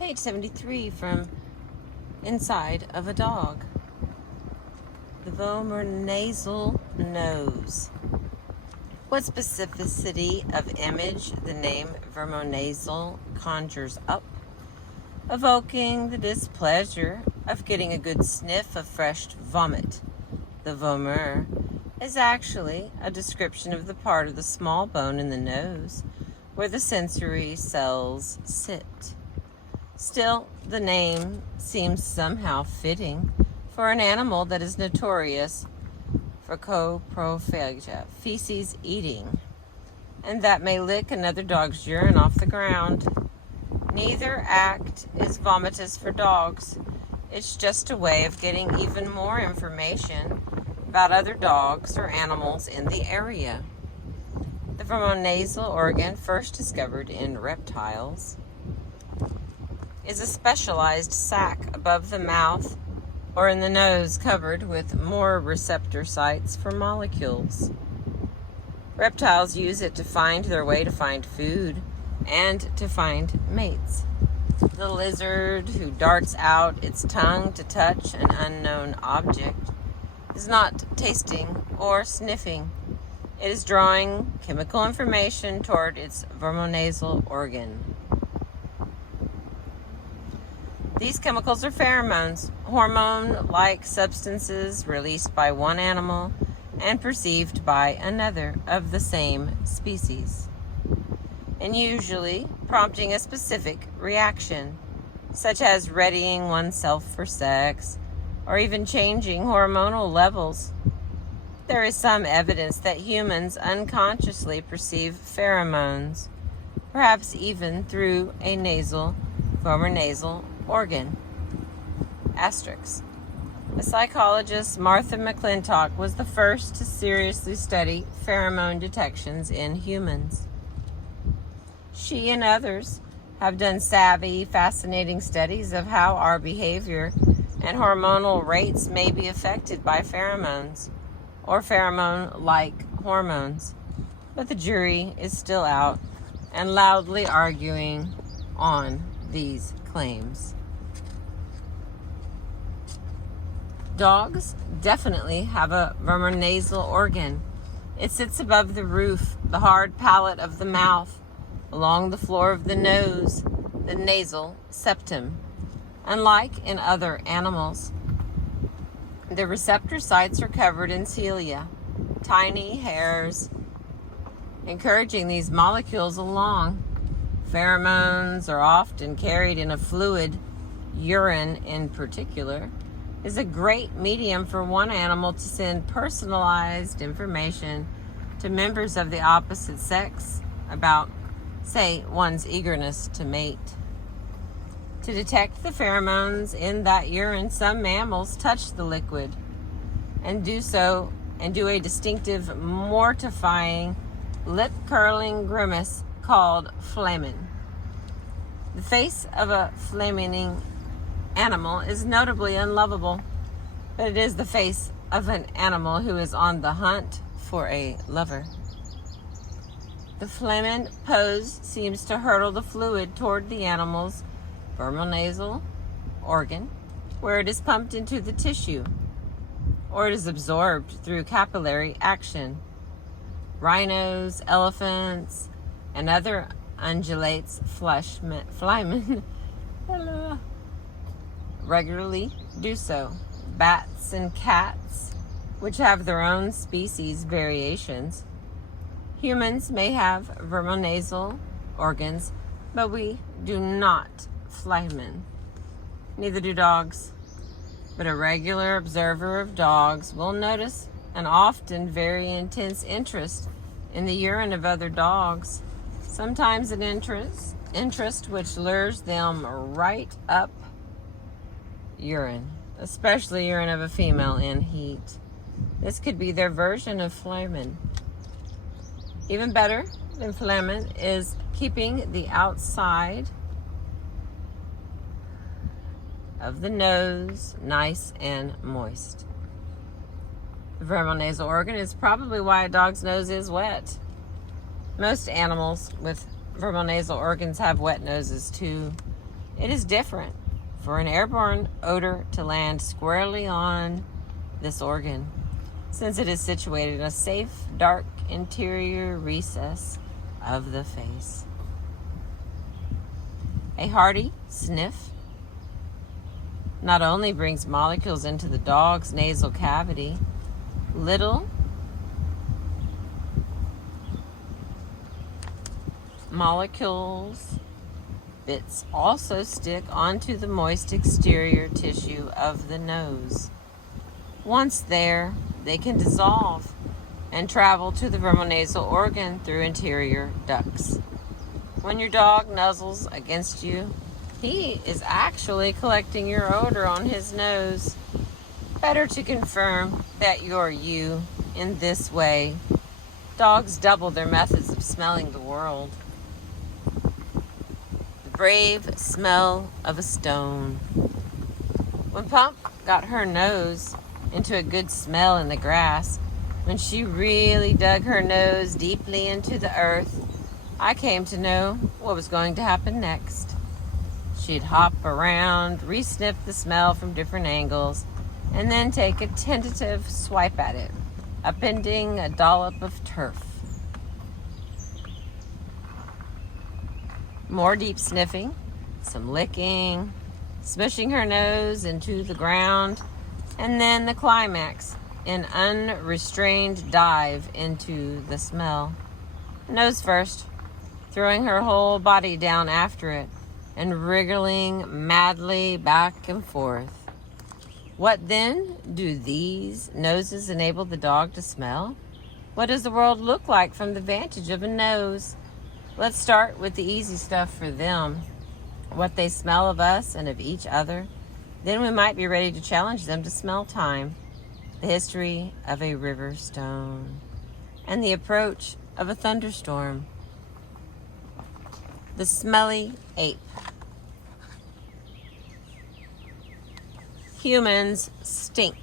Page 73 from Inside of a Dog. The vomeronasal nose. What specificity of image the name vomeronasal conjures up, evoking the displeasure of getting a good sniff of fresh vomit. The vomer is actually a description of the part of the small bone in the nose where the sensory cells sit. Still, the name seems somehow fitting for an animal that is notorious for coprophagia, feces eating, and that may lick another dog's urine off the ground. Neither act is vomitous for dogs. It's just a way of getting even more information about other dogs or animals in the area. The vomeronasal organ, first discovered in reptiles, is a specialized sac above the mouth or in the nose covered with more receptor sites for molecules. Reptiles use it to find their way to find food and to find mates. The lizard who darts out its tongue to touch an unknown object is not tasting or sniffing. It is drawing chemical information toward its vomeronasal organ. These chemicals are pheromones, hormone-like substances released by one animal and perceived by another of the same species, and usually prompting a specific reaction, such as readying oneself for sex, or even changing hormonal levels. There is some evidence that humans unconsciously perceive pheromones, perhaps even through a nasal vomeronasal organ. Asterisk. The psychologist Martha McClintock was the first to seriously study pheromone detections in humans. She and others have done savvy, fascinating studies of how our behavior and hormonal rates may be affected by pheromones or pheromone-like hormones, but the jury is still out and loudly arguing on these claims. Dogs definitely have a vomeronasal organ. It sits above the roof, the hard palate of the mouth, along the floor of the nose, the nasal septum. Unlike in other animals, the receptor sites are covered in cilia, tiny hairs, encouraging these molecules along. Pheromones are often carried in a fluid. Urine, in particular, is a great medium for one animal to send personalized information to members of the opposite sex about, say, one's eagerness to mate. To detect the pheromones in that urine, some mammals touch the liquid and do a distinctive, mortifying, lip-curling grimace called flamen. The face of a flaming animal is notably unlovable, but it is the face of an animal who is on the hunt for a lover. The flamen pose seems to hurtle the fluid toward the animal's vomeronasal organ, where it is pumped into the tissue, or it is absorbed through capillary action. Rhinos, elephants, and other ungulates, flymen, regularly do so. Bats and cats, which have their own species variations. Humans may have vomeronasal organs, but we do not flymen. Neither do dogs. But a regular observer of dogs will notice an often very intense interest in the urine of other dogs. Sometimes an interest which lures them right up urine, especially urine of a female in heat. This could be their version of flamen. Even better than flamen is keeping the outside of the nose nice and moist. The vomeronasal organ is probably why a dog's nose is wet. Most animals with vomeronasal organs have wet noses too. It is different for an airborne odor to land squarely on this organ, since it is situated in a safe, dark interior recess of the face. A hearty sniff not only brings molecules into the dog's nasal cavity, little molecules bits also stick onto the moist exterior tissue of the nose. Once there, they can dissolve and travel to the vomeronasal organ through interior ducts. When your dog nuzzles against you, he is actually collecting your odor on his nose. Better to confirm that you're you in this way. Dogs double their methods of smelling the world. The brave smell of a stone. When Pump got her nose into a good smell in the grass, when she really dug her nose deeply into the earth, I came to know what was going to happen next. She'd hop around, re-sniff the smell from different angles, and then take a tentative swipe at it, appending a dollop of turf. More deep sniffing, some licking, smushing her nose into the ground, and then the climax, an unrestrained dive into the smell. Nose first, throwing her whole body down after it, and wriggling madly back and forth. What then do these noses enable the dog to smell? What does the world look like from the vantage of a nose? Let's start with the easy stuff for them, what they smell of us and of each other. Then we might be ready to challenge them to smell time, the history of a river stone, and the approach of a thunderstorm. The smelly ape. Humans stink.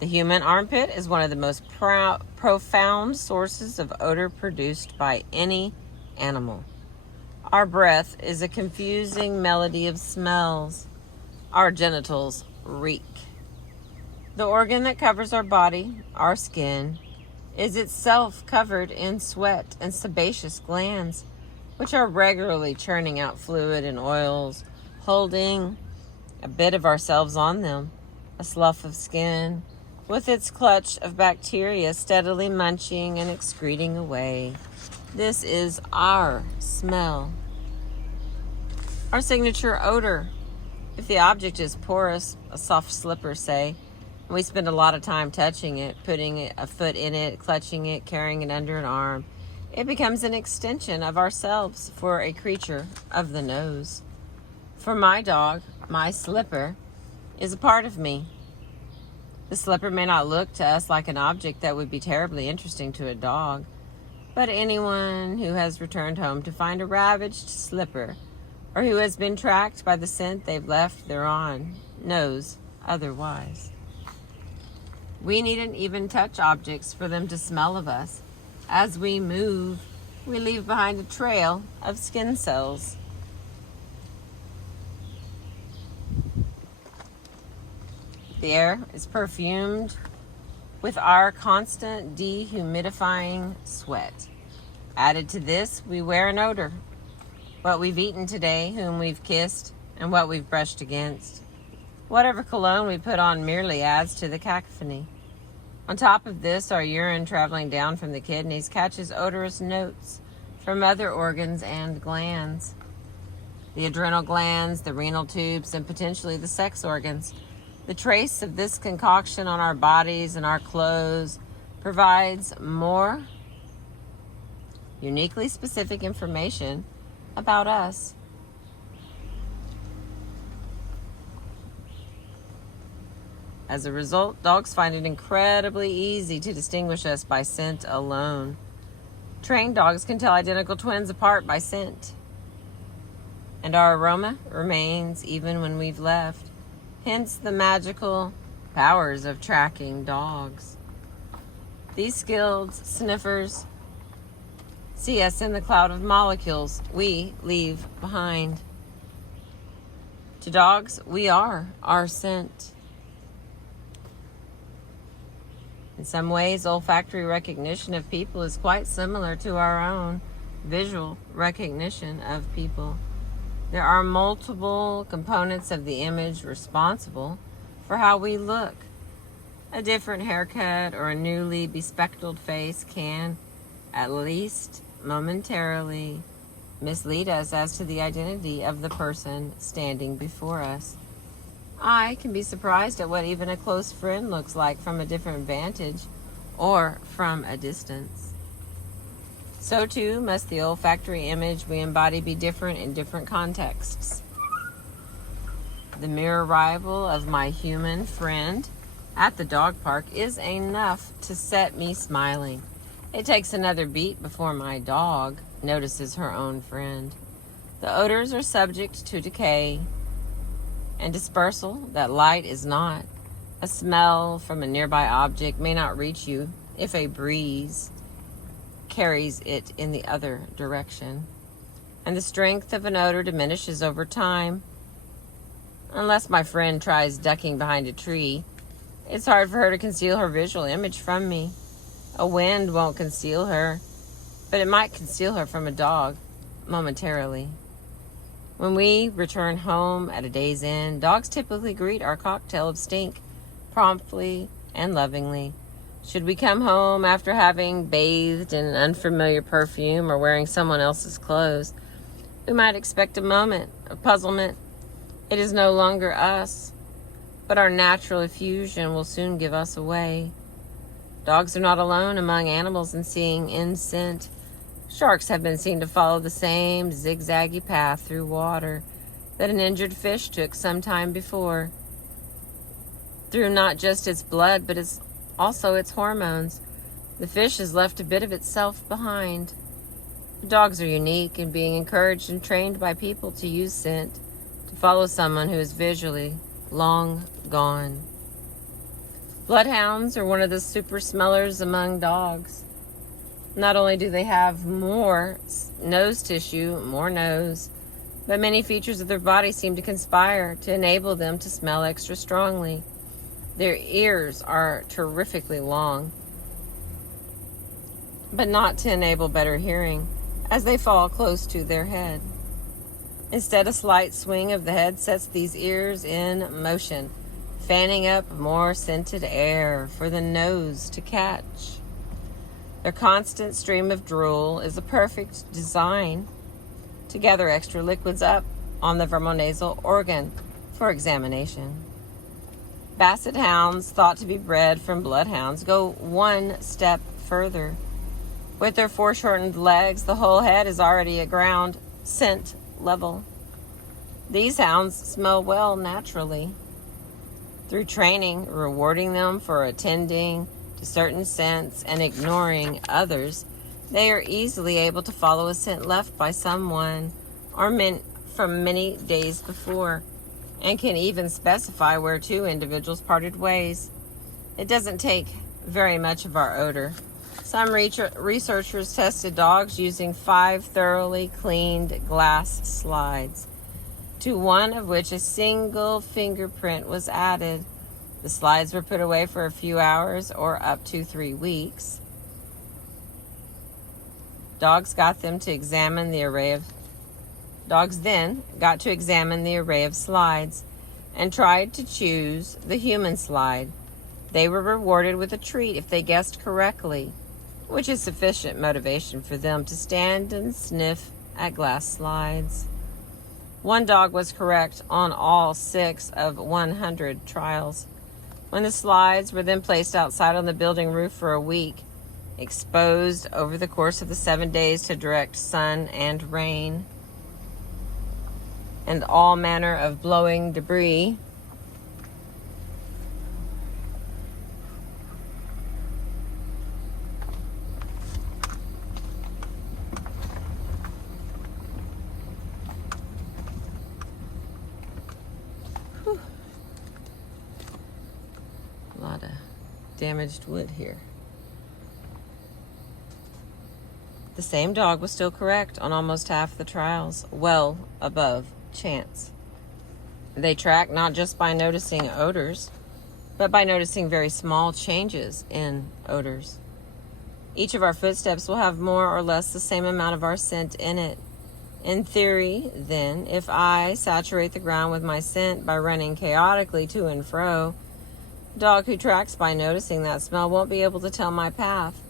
The human armpit is one of the most profound sources of odor produced by any animal. Our breath is a confusing melody of smells. Our genitals reek. The organ that covers our body, our skin, is itself covered in sweat and sebaceous glands, which are regularly churning out fluid and oils, holding a bit of ourselves on them, a slough of skin, with its clutch of bacteria steadily munching and excreting away. This is our smell. Our signature odor. If the object is porous, a soft slipper, say, and we spend a lot of time touching it, putting a foot in it, clutching it, carrying it under an arm, it becomes an extension of ourselves for a creature of the nose. For my dog, my slipper is a part of me. The slipper may not look to us like an object that would be terribly interesting to a dog, but anyone who has returned home to find a ravaged slipper, or who has been tracked by the scent they've left thereon, knows otherwise. We needn't even touch objects for them to smell of us. As we move, we leave behind a trail of skin cells. The air is perfumed with our constant dehumidifying sweat. Added to this, we wear an odor. What we've eaten today, whom we've kissed, and what we've brushed against. Whatever cologne we put on merely adds to the cacophony. On top of this, our urine traveling down from the kidneys catches odorous notes from other organs and glands. The adrenal glands, the renal tubes, and potentially the sex organs. The trace of this concoction on our bodies and our clothes provides more uniquely specific information about us. As a result, dogs find it incredibly easy to distinguish us by scent alone. Trained dogs can tell identical twins apart by scent. And our aroma remains even when we've left. Hence the magical powers of tracking dogs. These skilled sniffers see us in the cloud of molecules we leave behind. To dogs, we are our scent. In some ways, olfactory recognition of people is quite similar to our own visual recognition of people. There are multiple components of the image responsible for how we look. A different haircut or a newly bespectacled face can, at least momentarily, mislead us as to the identity of the person standing before us. I can be surprised at what even a close friend looks like from a different vantage or from a distance. So too must the olfactory image we embody be different in different contexts. The mere arrival of my human friend at the dog park is enough to set me smiling. It takes another beat before my dog notices her own friend. The odors are subject to decay and dispersal that light is not. A smell from a nearby object may not reach you if a breeze carries it in the other direction. And the strength of an odor diminishes over time. Unless my friend tries ducking behind a tree, it's hard for her to conceal her visual image from me. A wind won't conceal her, but it might conceal her from a dog momentarily. When we return home at a day's end, dogs typically greet our cocktail of stink promptly and lovingly. Should we come home after having bathed in an unfamiliar perfume or wearing someone else's clothes, we might expect a moment of puzzlement. It is no longer us, but our natural effusion will soon give us away. Dogs are not alone among animals in seeing in scent. Sharks have been seen to follow the same zigzaggy path through water that an injured fish took some time before. Through not just its blood, but also its hormones. The fish has left a bit of itself behind. Dogs are unique in being encouraged and trained by people to use scent, to follow someone who is visually long gone. Bloodhounds are one of the super smellers among dogs. Not only do they have more nose tissue, more nose, but many features of their body seem to conspire to enable them to smell extra strongly. Their ears are terrifically long, but not to enable better hearing, as they fall close to their head. Instead, a slight swing of the head sets these ears in motion, fanning up more scented air for the nose to catch. Their constant stream of drool is a perfect design to gather extra liquids up on the vermonasal organ for examination. Basset hounds, thought to be bred from bloodhounds, go one step further. With their foreshortened legs, the whole head is already at ground scent level. These hounds smell well naturally. Through training, rewarding them for attending to certain scents and ignoring others, they are easily able to follow a scent left by someone or from many days before, and can even specify where two individuals parted ways. It doesn't take very much of our odor. Some researchers tested dogs using 5 thoroughly cleaned glass slides, to one of which a single fingerprint was added. The slides were put away for a few hours or up to 3 weeks. Dogs then got to examine the array of slides and tried to choose the human slide. They were rewarded with a treat if they guessed correctly, which is sufficient motivation for them to stand and sniff at glass slides. One dog was correct on all 6 of 100 trials. When the slides were then placed outside on the building roof for a week, exposed over the course of the 7 days to direct sun and rain and all manner of blowing debris, a lot of damaged wood here. The same dog was still correct on almost half the trials, well above chance. They track not just by noticing odors, but by noticing very small changes in odors. Each of our footsteps will have more or less the same amount of our scent in it. In theory, then, if I saturate the ground with my scent by running chaotically to and fro, the dog who tracks by noticing that smell won't be able to tell my path,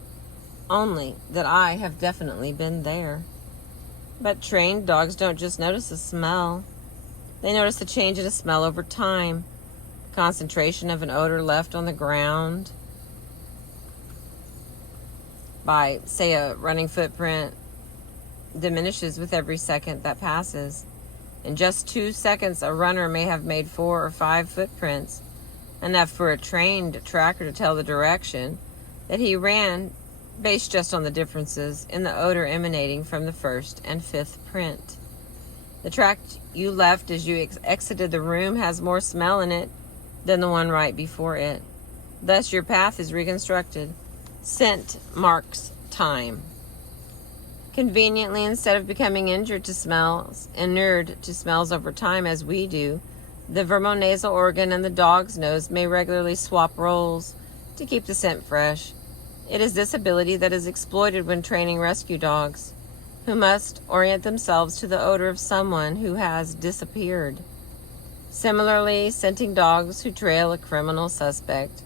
only that I have definitely been there. But trained dogs don't just notice a smell. They notice the change in a smell over time, the concentration of an odor left on the ground by, say, a running footprint diminishes with every second that passes. In just 2 seconds, a runner may have made 4 or 5 footprints, enough for a trained tracker to tell the direction that he ran based just on the differences in the odor emanating from the first and fifth print. The track you left as you exited the room has more smell in it than the one right before it. Thus, your path is reconstructed. Scent marks time. Conveniently, instead of becoming inured to smells over time as we do, the vermonasal organ and the dog's nose may regularly swap roles to keep the scent fresh. It is this ability that is exploited when training rescue dogs, who must orient themselves to the odor of someone who has disappeared. Similarly, scenting dogs who trail a criminal suspect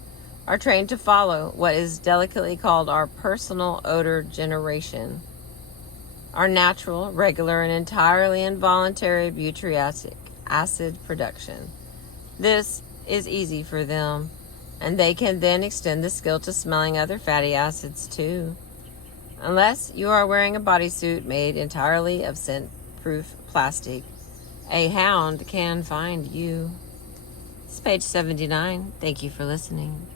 are trained to follow what is delicately called our personal odor generation, our natural, regular, and entirely involuntary butyric acid production. This is easy for them, and they can then extend the skill to smelling other fatty acids too. Unless you are wearing a bodysuit made entirely of scent-proof plastic, a hound can find you. It's page 79. Thank you for listening.